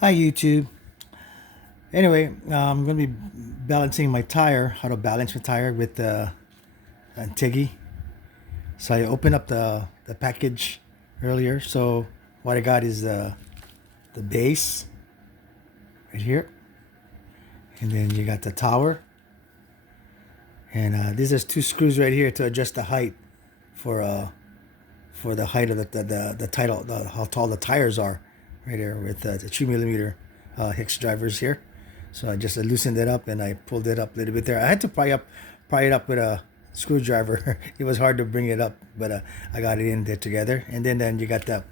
Hi YouTube. Anyway, I'm going to be balancing my tire, how to balance my tire with Antigi. So I opened up the package earlier. So what I got is the base right here. And then you got the tower. And these are two screws right here to adjust the height for the height of the title, how tall the tires are right here with the 3 millimeter hex drivers here. So I just loosened it up and I pulled it up a little bit there. I had to pry it up with a screwdriver. It was hard to bring it up, but I got it in there together. And then you got the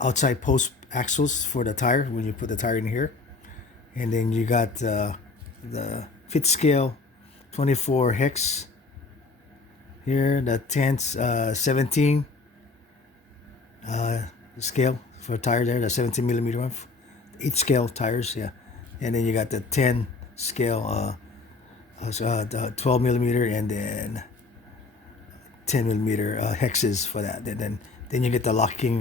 outside post axles for the tire when you put the tire in here. And then you got the fit scale 24 hex here, the 10 17 scale for a tire there, the 17 millimeter one, 8 scale tires, yeah. And then you got the 10 scale, the 12 millimeter, and then 10 millimeter hexes for that. Then you get the locking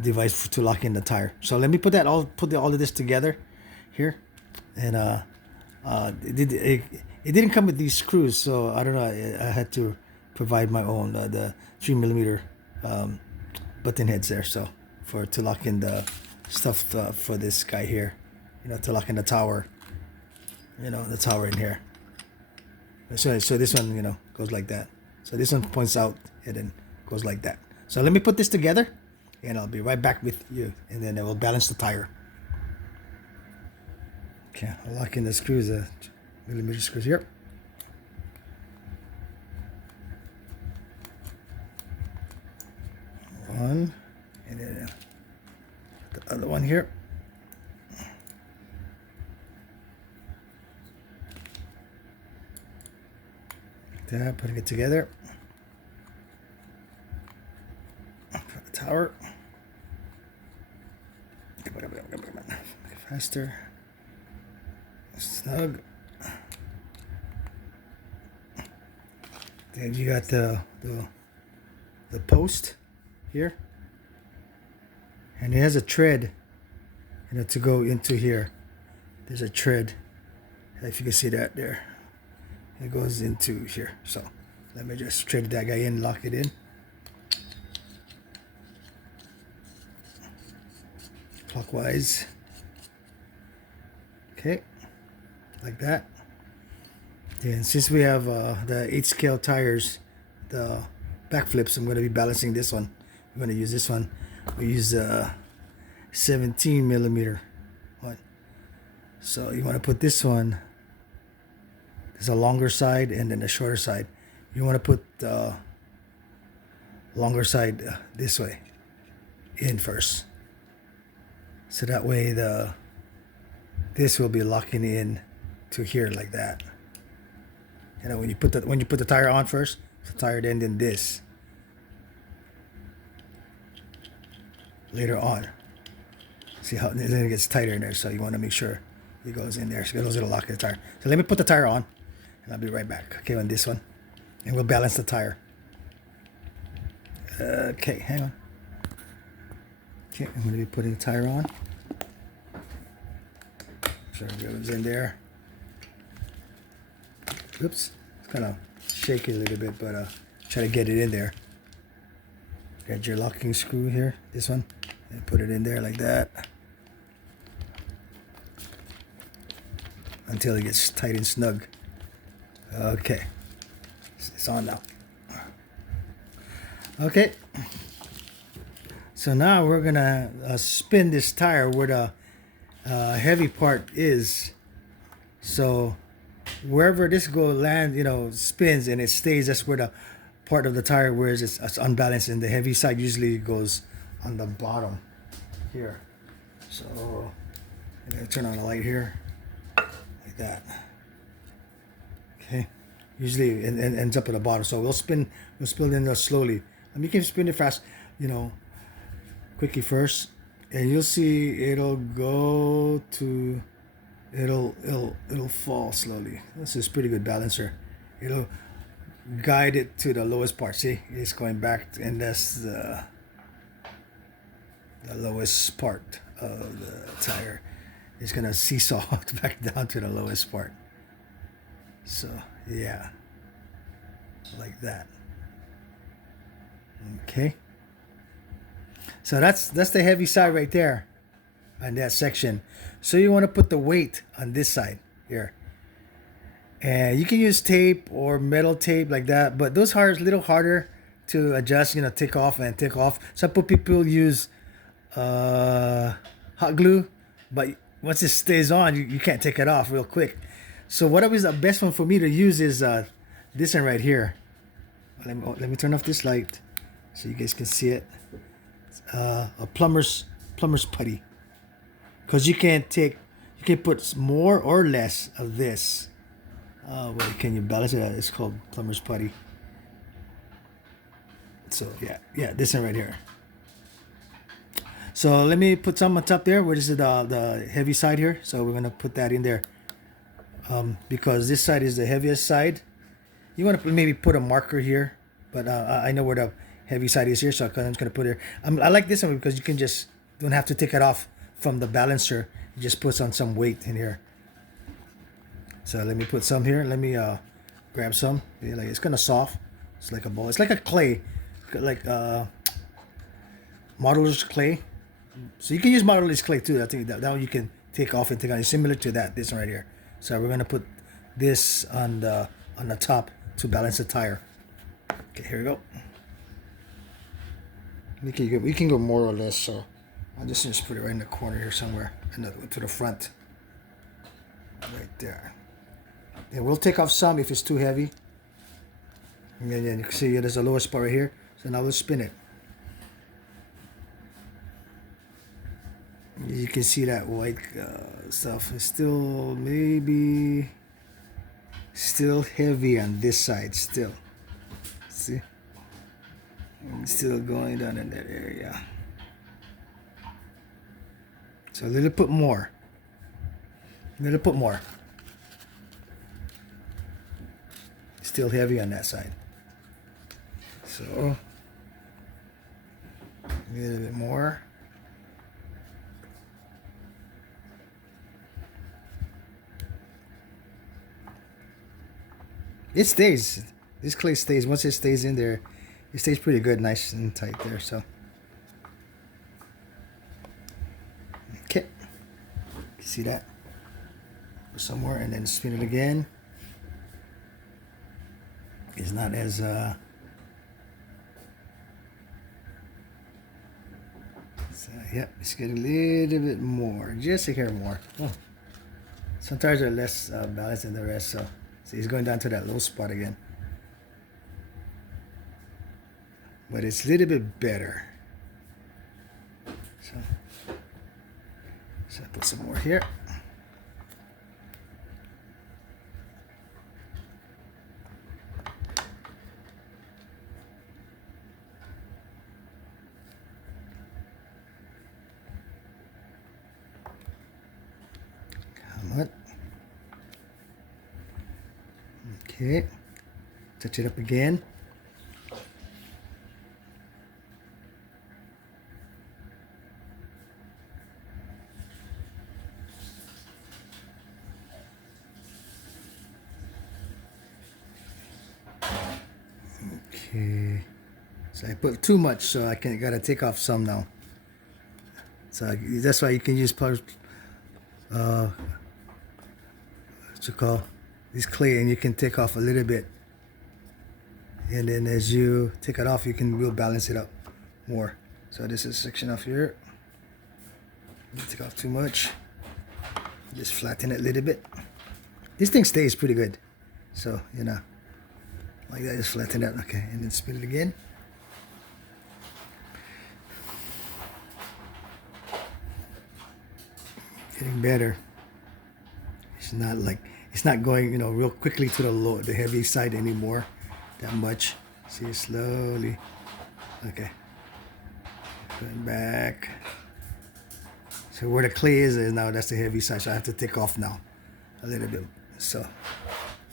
device to lock in the tire. So let me put all of this together here, and it didn't come with these screws, so I don't know. I had to provide my own the 3 millimeter button heads there, so for to lock in the stuff for this guy here, to lock in the tower, the tower in here. So this one, goes like that. So this one points out and then goes like that. So let me put this together, and I'll be right back with you, and then I will balance the tire. Okay, I'll lock in the screws, millimeter screws here. One, and then the other one here. Like that, putting it together. Put the tower. Come on. Faster. Snug. Then you got the post here, and it has a tread, to go into here. There's a tread, if you can see that there. It goes into here. So let me just thread that guy in, lock it in. Clockwise. Okay, like that. Then since we have the 8 scale tires, the back flips, I'm going to be balancing this one. I'm going to use this one. We use 17 millimeter one. So you want to put this one. There's a longer side and then a shorter side. You want to put the longer side this way in first. So that way this will be locking in to here like that. When you put the tire on first, the tire then this later on. See how then it gets tighter in there, so you want to make sure it goes in there. So it goes to lock the tire. So let me put the tire on, and I'll be right back. Okay, on this one, and we'll balance the tire. Okay, hang on. Okay, I'm going to be putting the tire on. So it goes in there. Oops, it's kind of shaky a little bit, but try to get it in there. Got your locking screw here, this one, and put it in there like that until it gets tight and snug. Okay, it's on now. Okay, so now we're gonna spin this tire where the heavy part is. So wherever this spins and it stays, that's where the part of the tire where it's unbalanced, and the heavy side usually goes on the bottom here. So I'm gonna turn on the light here like that. Okay, usually it ends up at the bottom, so we'll spin in there slowly. You can spin it fast, quickly first, and you'll see it'll go to it'll fall slowly. This is pretty good balancer. It'll guide it to the lowest part. See, it's going back, and that's the lowest part of the tire. It's gonna seesaw back down to the lowest part. So yeah, like that. Okay. So that's the heavy side right there on that section. So you want to put the weight on this side here. And you can use tape or metal tape like that, but those are a little harder to adjust, take off and take off. Some people use hot glue, but once it stays on, you can't take it off real quick. So what is the best one for me to use is this one right here. Let me turn off this light so you guys can see it. A plumber's putty, because you can put more or less of this. Wait, can you balance it out? It's called plumber's putty. So yeah, this one right here. So let me put some on top there. Where is it? The heavy side here. So we're gonna put that in there, because this side is the heaviest side. You want to maybe put a marker here, but I know where the heavy side is here, so I'm just gonna put it. I like this one because you can just don't have to take it off from the balancer. You just put on some weight in here. So let me put some here. Let me grab some. Yeah, like it's kind of soft. It's like a ball. It's like a clay, like modeler's clay. So you can use modeler's clay too. I think that one you can take off and take on. It's similar to that. This one right here. So we're gonna put this on the top to balance the tire. Okay, here we go. We can go more or less. So I'll just put it right in the corner here somewhere, and to the front, right there. And we'll take off some if it's too heavy. And then you can see there's a lowest part right here. So now we'll spin it. You can see that white stuff is still heavy on this side still. See? It's still going down in that area. So a little bit more. Still heavy on that side. So a little bit more. It stays. This clay stays. Once it stays in there, it stays pretty good, nice and tight there. So okay, see that? Somewhere, and then spin it again. It's not as so yep, it's getting a little bit more, just a hair more. Some tires are less balanced than the rest, so see, it's going down to that low spot again. But it's a little bit better. So I put some more here. Come on. Okay. Touch it up again. Okay, so I put too much, so I gotta take off some now. So that's why you can use what you call this clay, and you can take off a little bit, and then as you take it off, we'll balance it up more. So this is a section off here. Don't take off too much. Just flatten it a little bit. This thing stays pretty good, so like that, just flatten it. Okay, and then spin it again. Getting better. It's not going real quickly to the heavy side anymore that much. See, slowly. Okay, going back. So where the clay is now, that's the heavy side, so I have to take off now a little bit. So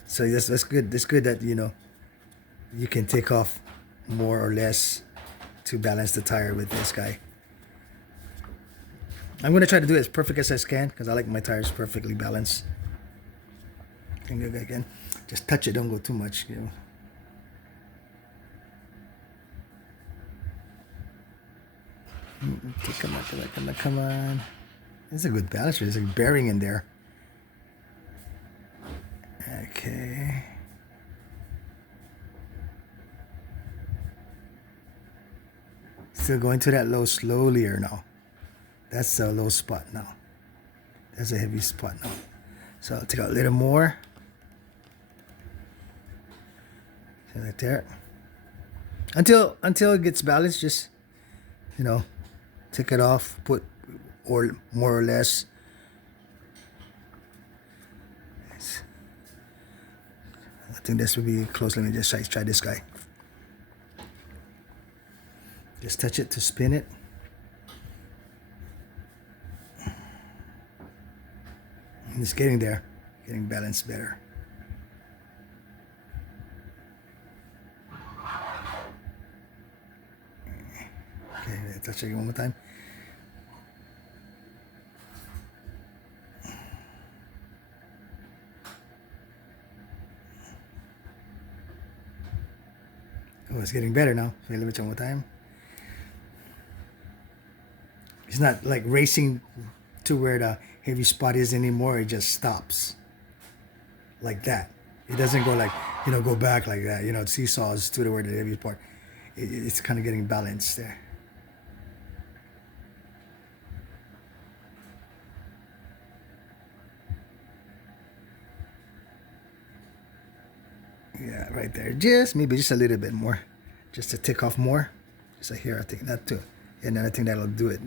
that's good. That's good that you can take off more or less to balance the tire with this guy. I'm gonna try to do it as perfect as I can because I like my tires perfectly balanced. And go again. Just touch it, don't go too much. You know. Okay, come on, come on, come on, come on. There's a good balance. There's a bearing in there. Okay. Still going to that low slowly or now. That's a low spot now. That's a heavy spot now. So I'll take out a little more. Right there. Until it gets balanced, just take it off, put or more or less. I think this would be close. Let me just try this guy. Just touch it to spin it. And it's getting there, getting balanced better. Okay, touch it one more time. Oh, it's getting better now. Okay, let me try one more time. It's not like racing to where the heavy spot is anymore. It just stops like that. It doesn't go like, go back like that. It seesaws to where the heavy part. It's kind of getting balanced there. Yeah, right there. Maybe just a little bit more. Just to tick off more. Just here, I think that too. And then I think that'll do it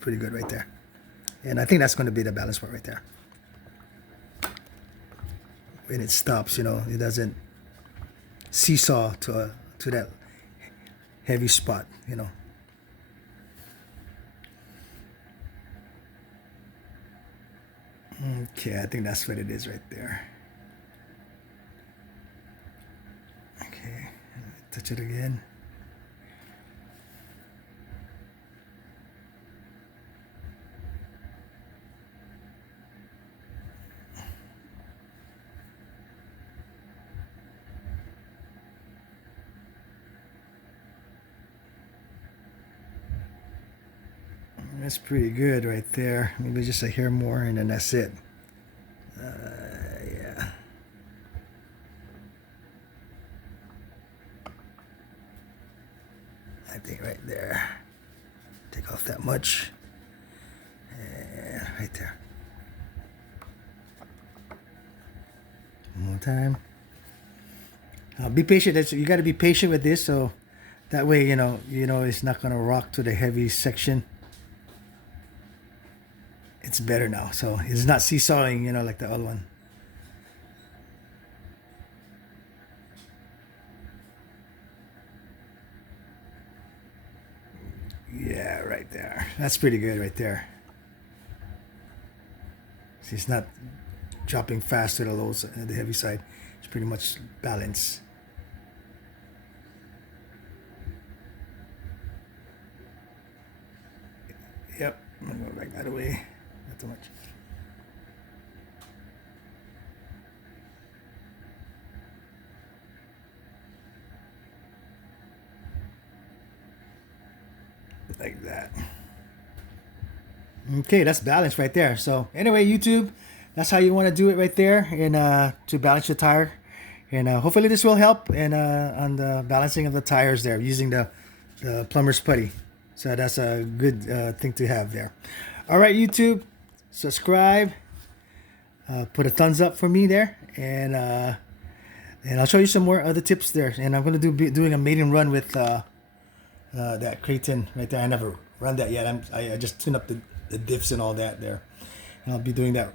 pretty good right there. And I think that's going to be the balance part right there. When it stops, it doesn't seesaw to that heavy spot, Okay, I think that's what it is right there. Okay, touch it again. That's pretty good right there. Maybe just a hair more and then that's it. Yeah. I think right there. Take off that much. And right there. One more time. Be patient. You got to be patient with this, so that way it's not gonna rock to the heavy section. It's better now, so it's not seesawing, like the other one. Yeah, right there. That's pretty good right there. See, it's not dropping fast to the low side, the heavy side. It's pretty much balanced. Yep, I'm gonna go back that way. Not too much. Like that. Okay, that's balance right there. So anyway, YouTube, that's how you want to do it right there, and to balance your tire. And hopefully this will help on the balancing of the tires there using the plumber's putty. So that's a good thing to have there. All right, YouTube, subscribe, put a thumbs up for me there, and I'll show you some more other tips there. And I'm going to be doing a maiden run with that Kraton right there. I never run that yet. I just tune up the diffs and all that there. And I'll be doing that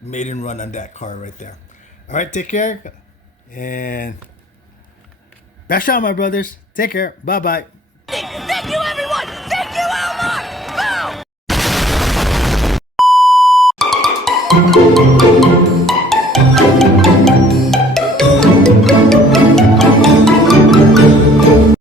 maiden run on that car right there. All right, take care. And bash on, my brothers. Take care. Bye-bye.